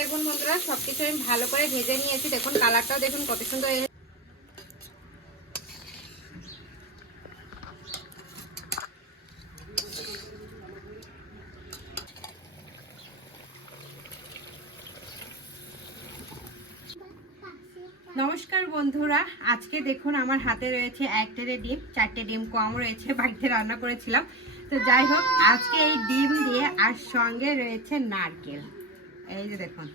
দেখুন বন্ধুরা, সবকিছু আমি ভালো করে ভেজে নিয়েছি। দেখুন, কালারটাও দেখুন কত সুন্দর। নমস্কার বন্ধুরা, আজকে দেখুন আমার হাতে রয়েছে এক ট্রে ডিম, চারটে ডিম কম রয়েছে, বাড়িতে রান্না করেছিলাম। তো যাই হোক, আজকে এই ডিম দিয়ে আর সঙ্গে রয়েছে নারকেল। এই যে দেখুন।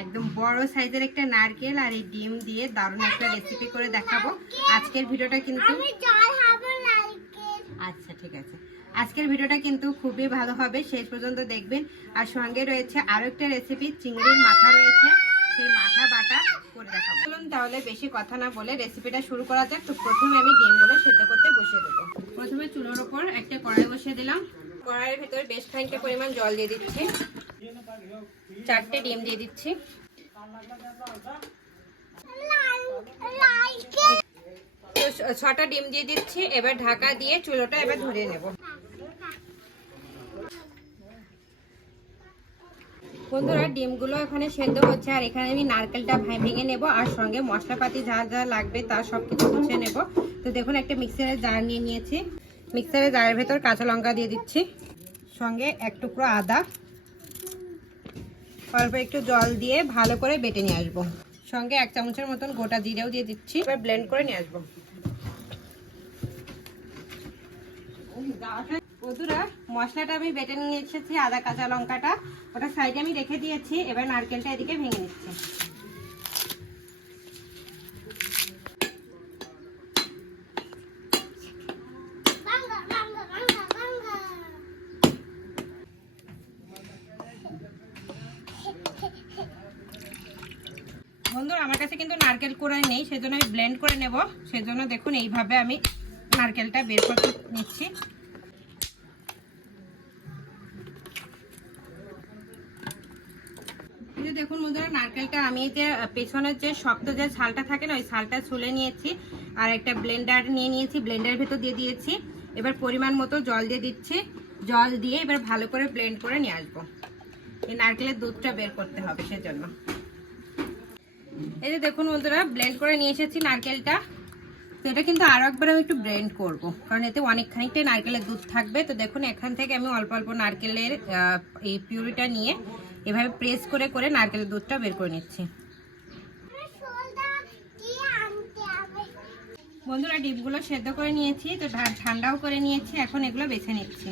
একদম বড় সাইজের একটা নারকেল আর এই ডিম দিয়ে দারুণ একটা রেসিপি করে দেখাবো। আজকের ভিডিওটা কিন্তু আচ্ছা ঠিক আছে। আজকের ভিডিওটা কিন্তু খুবই ভালো হবে। শেষ পর্যন্ত দেখবেন। আর সঙ্গে রয়েছে আরও একটা রেসিপি চিংড়ির মাথা রয়েছে। সেই মাথা বাটা করে দেখাবো। চলুন তাহলে বেশি কথা না বলে রেসিপিটা শুরু করা যাক। তো প্রথমে আমি ডিমগুলো সেদ্ধ করতে বসিয়ে দেবো। প্রথমে চুলোর ওপর একটা কড়াই বসিয়ে দিলাম। কড়াইয়ের ভেতরে বেশ খানিকটা পরিমাণ জল দিয়ে দিচ্ছি। চারটে ডিম দিয়ে দিচ্ছি। ছটা ডিম দিয়ে দিচ্ছি, এবার ঢাকা দিয়ে চুলোটা এবার ধরে নেব। বন্ধুরা, ডিমগুলো এখানে সেদ্ধ হচ্ছে, আর এখানে আমি নারকেলটা ভেঙে নেব, আর সঙ্গে মশলাপাতি যা যা লাগবে তা সব কিছু গুছিয়ে নেব। তো দেখুন, একটা মিক্সারের জার নিয়ে নিয়েছি। মিক্সারের জারের ভেতর কাঁচা লঙ্কা দিয়ে দিচ্ছি। সঙ্গে এক টুকরো আদা। অল্প একটু জল দিয়ে ভালো করে বেটে নিয়ে আসব। সঙ্গে এক চামচের মতন গোটা জিরেও দিয়ে দিচ্ছি। এবার ব্লেন্ড করে নিয়ে আসব। বন্ধুরা, মশলাটা আমি বেটে নিয়ে এসেছি, আদা, কাঁচা লঙ্কাটা। ওটা সাইডে আমি রেখে দিয়েছি, এবার নারকেলটা এদিকে ভেঙে নিচ্ছি। বন্ধুরা, আমার কাছে কিন্তু নারকেল করে নেই, সেজন্য আমি ব্লেন্ড করে নেব। সেজন্য দেখুন, এইভাবে আমি নারকেলটা বের করতে নিচ্ছি। দেখুন বন্ধুরা, নারকেলটা আমি যে পেছনের যে শক্ত যে ছালটা থাকে না, ওই ছালটা ছুলে নিয়েছি, আর একটা ব্লেন্ডার নিয়ে নিয়েছি ব্লেন্ডার ভেতর দিয়ে দিয়েছি। এবার পরিমাণ মতো জল দিয়ে দিচ্ছি। জল দিয়ে এবার ভালো করে ব্লেন্ড করে নিয়ে আসব। এই নারকেলের দুধটা বের করতে হবে সেজন্য। এই যে দেখুন বন্ধুরা ব্লেন্ড করে নিয়ে এসেছি নারকেলটা। তো এটা কিন্তু আরও একবার আমি একটু ব্লেন্ড করব, কারণ এতে অনেক খানিকটাই নারকেলের দুধ থাকবে। তো দেখুন, এখান থেকে আমি অল্প অল্প নারকেলের এই পিউরিটা নিয়ে এভাবে প্রেস করে করে নারকেলের দুধটা বের করে নিচ্ছি। বন্ধুরা ডিপগুলো সেদ্ধ করে নিয়েছি, তো ঠান্ডাও করে নিয়েছি, এখন এগুলো বেছে নিচ্ছি।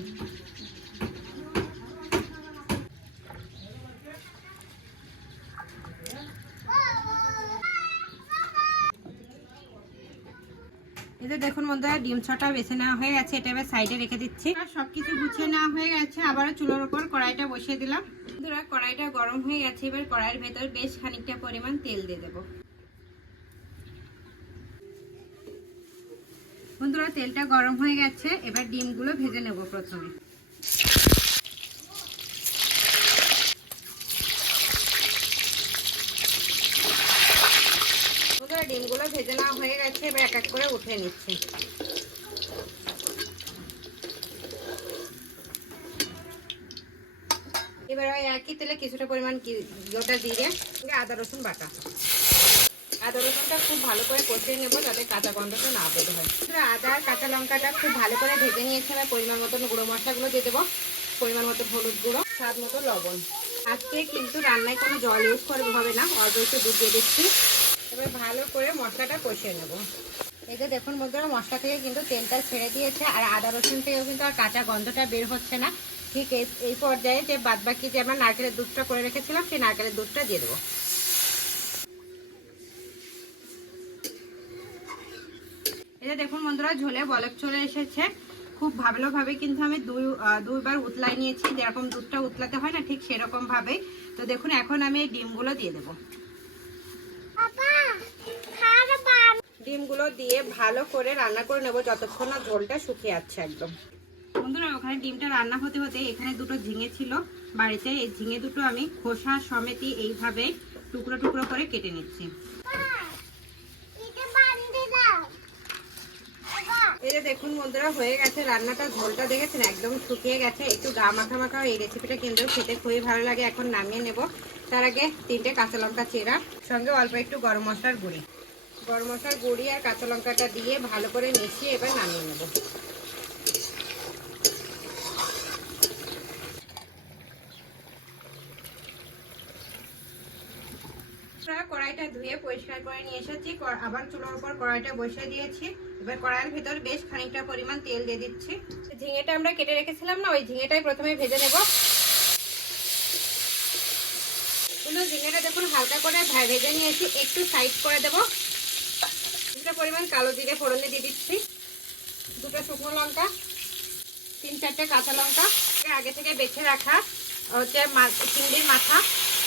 এই যে দেখুন বন্ধুরা ডিম ছটা বেছে নেওয়া হয়ে গেছে, এটা এবার সাইডে রেখে দিচ্ছি। আর সবকিছু গুছিয়ে নেওয়া হয়ে গেছে, আবারও চুলোর উপর কড়াইটা বসিয়ে দিলাম। বন্ধুরা, কড়াইটা গরম হয়ে গেছে, এবার কড়াইয়ের ভেতর বেশ খানিকটা পরিমাণ তেল দিয়ে দেবো। বন্ধুরা, তেলটা গরম হয়ে গেছে, এবার ডিমগুলো ভেজে নেব প্রথমে বন্ধুরা ডিমগুলো ভেজে নেওয়া হয়ে গেছে, এবার এক এক করে উঠে নিচ্ছি। এবার ওই একই তেলে কিছুটা পরিমাণ গোটা জিরে আদা, রসুন, বাটা। আদা, রসুনটা খুব ভালো করে কষিয়ে নেব যাতে কাঁচা গন্ধটা না বের হয়। আদা আর কাঁচা লঙ্কাটা খুব ভালো করে ভেজে নিয়েছি, এবার পরিমাণ মতন গুঁড়ো মশলাগুলো দিয়ে দেবো। পরিমাণ মতো হলুদ গুঁড়ো, স্বাদ মতো লবণ। আজকে কিন্তু রান্নায় কোনো জল ইউজ করব হবে না, অল্প একটু দুধ দিয়ে দিচ্ছি। এবার ভালো করে মশলাটা কষিয়ে নেব। এই যে দেখুন বন্ধুরা, মশলা থেকে কিন্তু তেলটা ছেড়ে দিয়েছে, আর আদা রসুন থেকেও কিন্তু আর কাঁচা গন্ধটা বের হচ্ছে না। ঠিক এই পর্যায়ে যে বাদবাকি যে আমরা নারকেলের দুধটা করে রেখেছিলাম, সেই নারকেলের দুধটা দিয়ে দেবো। যে দেখুন বন্ধুরা, ঝোলে বলক চলে এসেছে। খুব ভালোভাবে কিন্তু আমি দুই দুইবার উতলাই নিয়েছি। যেরকম দুধটা উতলাতে হয় না, ঠিক সেরকম ভাবে তো দেখুন, এখন আমি এই ডিমগুলো দিয়ে দেবো। ডিমগুলো দিয়ে ভালো করে রান্না করে নেব যতক্ষণ না ঝোলটা শুকিয়ে যাচ্ছে একদম। বন্ধুরা, ওখানে ডিমটা রান্না হতে হতে এখানে দুটো ঝিঙে ছিল। বাড়িতে এই ঝিঙে দুটো আমি খোসা সমেতি এইভাবে টুকরো টুকরো করে কেটে নিচ্ছি। এই যে দেখুন বন্ধুরা, হয়ে গেছে রান্নাটা। ঝোলটা দেখেছেন? একদম শুকিয়ে গেছে। একটু গা মাখা মাখা এই রেসিপিটা কিন্তু খেতে খুবই ভালো লাগে। এখন নামিয়ে নেব। তার আগে তিনটে কাঁচা লঙ্কা চেরা, সঙ্গে অল্প একটু গরম মশলার গুঁড়ি। গরম মশলার গুঁড়ি আর কাঁচা লঙ্কাটা দিয়ে ভালো করে মিশিয়ে এবার নামিয়ে নেব। কড়াইটা ধুয়ে পরিষ্কার করে নিয়ে এসেছি। আবার চুলোর উপর কড়াইটা বসিয়ে দিয়েছি। এবার কড়াইয়ের ভিতর বেশ খানিকটা পরিমাণ তেল দিয়ে দিচ্ছি। ঝিঙেটা আমরা কেটে রেখেছিলাম না, ওই ঝিঙেটাই প্রথমে ভেজে নেব। ঝিঙেটা দেখুন হালকা করে ভেজে নিয়েছি। একটু সাইড করে দেব। কিছুটা পরিমাণ কালো জিরে ফোড়নে দিয়ে দিচ্ছি। দুটো শুকনো লঙ্কা, তিন চারটে কাঁচা লঙ্কা। আগে থেকে বেছে রাখা হচ্ছে চিংড়ির মাথা,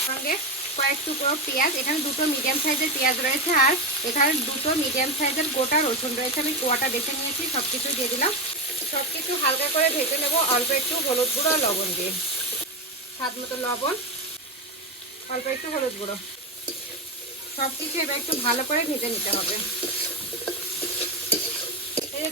সঙ্গে কয়েক টুকরো পেঁয়াজ। এখানে দুটো মিডিয়াম সাইজের পেঁয়াজ রয়েছে আর এখানে দুটো মিডিয়াম সাইজের গোটা রসুন রয়েছে। আমি কোয়াটা বেছে নিয়েছি সব কিছু দিয়ে দিলাম। সব কিছু হালকা করে ভেজে নেব অল্প একটু হলুদ গুঁড়ো লবণ দিয়ে। স্বাদ মতো লবণ, অল্প একটু হলুদ গুঁড়ো। সব কিছু এবার একটু ভালো করে ভেজে নিতে হবে।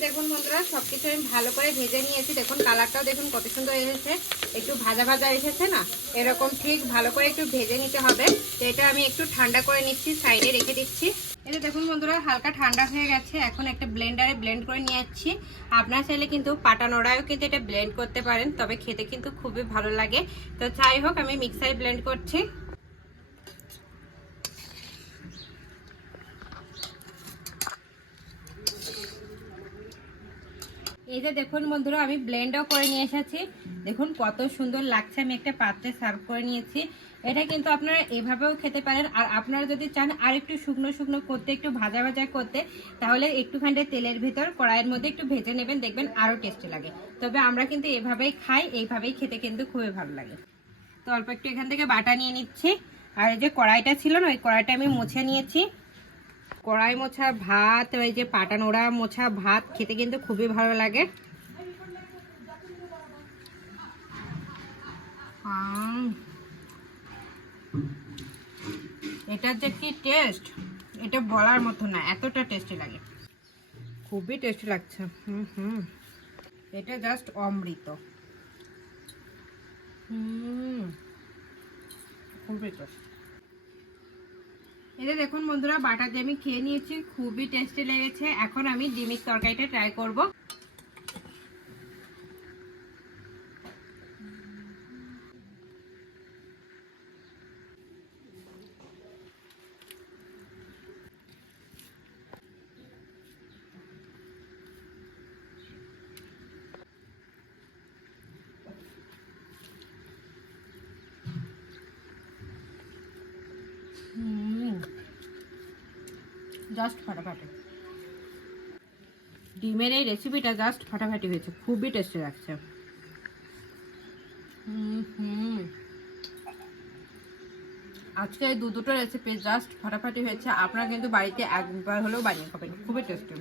দেখুন বন্ধুরা সব কিছু আমি ভালো করে ভেজে নিয়েছি। দেখুন, কালারটাও দেখুন কত সুন্দর এসেছে। একটু ভাজা ভাজা এসেছে না? এরকম ঠিক ভালো করে একটু ভেজে নিতে হবে। তো এটা আমি একটু ঠান্ডা করে নিচ্ছি, সাইডে রেখে দিচ্ছি। যে দেখুন বন্ধুরা, হালকা ঠান্ডা হয়ে গেছে। এখন একটা ব্লেন্ডারে ব্লেন্ড করে নিয়ে যাচ্ছি। আপনার চাইলে কিন্তু পাটা নোড়ায়ও কিন্তু এটা ব্লেন্ড করতে পারেন, তবে খেতে কিন্তু খুবই ভালো লাগে। তো যাই হোক, আমি মিক্সারে ব্লেন্ড করছি। এই যে দেখুন বন্ধুরা, আমি ব্লেন্ডও করে নিয়ে এসেছি। দেখুন কত সুন্দর লাগছে, আমি একটা পাত্রে সার্ভ করে নিয়েছি। এটা কিন্তু আপনারা এভাবেও খেতে পারেন। আর আপনারা যদি চান আর একটু শুকনো শুকনো করতে, একটু ভাজা ভাজা করতে, তাহলে একটুখানি তেলের ভিতর, কড়াইয়ের মধ্যে একটু ভেজে নেবেন, দেখবেন আরও টেস্টি লাগে। তবে আমরা কিন্তু এভাবেই খাই, এইভাবেই খেতে কিন্তু খুবই ভালো লাগে। তো অল্প একটু এখান থেকে বাটা নিয়ে নিচ্ছি। আর এই যে কড়াইটা ছিল না, ওই কড়াইটা আমি মুছে নিয়েছি। কড়াই মোছা, ভাত ওই যে পাটা নোড়া মোছা, ভাত খেতে কিন্তু খুবই ভালো লাগে। এটার যে কি টেস্ট এটা বলার মতো না, এতটা টেস্টি লাগে। খুবই টেস্টি লাগছে, হুম হুম। এটা জাস্ট অমৃত। হুম। খুবই টেস্ট যে দেখুন বন্ধুরা, বাটার দিয়ে আমি খেয়ে নিয়েছি, খুবই টেস্টি লেগেছে। এখন আমি ডিমির তরকারিটা ট্রাই করব হুম জাস্ট ফাটাফাটি ডিমের এই রেসিপিটা জাস্ট ফাটাফাটি হয়েছে। খুবই টেস্টি লাগছে। হুম আজকে এই দু দুটো রেসিপি জাস্ট ফাটাফাটি হয়েছে। আপনারা কিন্তু বাড়িতে একবার হলেও বানিয়ে খাবেন। খুবই টেস্টি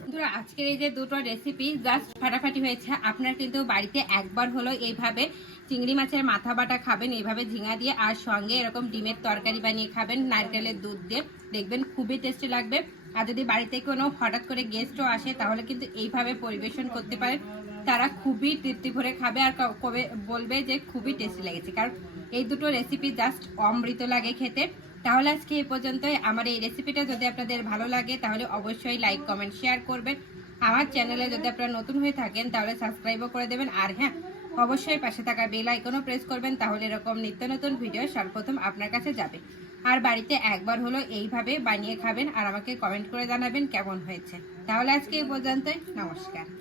বন্ধুরা, আজকের এই যে দুটো রেসিপি জাস্ট ফাটাফাটি হয়েছে। আপনারা কিন্তু বাড়িতে একবার হলো এইভাবে চিংড়ি মাছের মাথা বাটা খাবেন এইভাবে ঝিঙা দিয়ে আর সঙ্গে এরকম ডিমের তরকারি বানিয়ে খাবেন। নারকেলের দুধ দিয়ে। দেখবেন খুবই টেস্টি লাগবে। আর যদি বাড়িতে কোনো হঠাৎ করে গেস্টও আসে, তাহলে কিন্তু এইভাবে পরিবেশন করতে পারেন। তারা খুবই তৃপ্তি ভরে খাবে। আর কবে বলবে যে খুবই টেস্টি লেগেছে। কারণ এই দুটো রেসিপি জাস্ট অমৃত লাগে খেতে। তাহলে আজকে এই পর্যন্তই। আমার এই রেসিপিটা যদি আপনাদের ভালো লাগে, তাহলে অবশ্যই লাইক কমেন্ট শেয়ার করবেন। আমার চ্যানেলে যদি আপনারা নতুন হয়ে থাকেন, তাহলে সাবস্ক্রাইবও করে দেবেন। আর হ্যাঁ অবশ্যই পাশে থাকা বেল আইকনও প্রেস করবেন, তাহলে এরকম নিত্য নতুন ভিডিও সর্বপ্রথম আপনার কাছে যাবে। আর বাড়িতে একবার হলো এইভাবে বানিয়ে খাবেন আর আমাকে কমেন্ট করে জানাবেন কেমন হয়েছে। তাহলে আজকে এই পর্যন্তই, নমস্কার।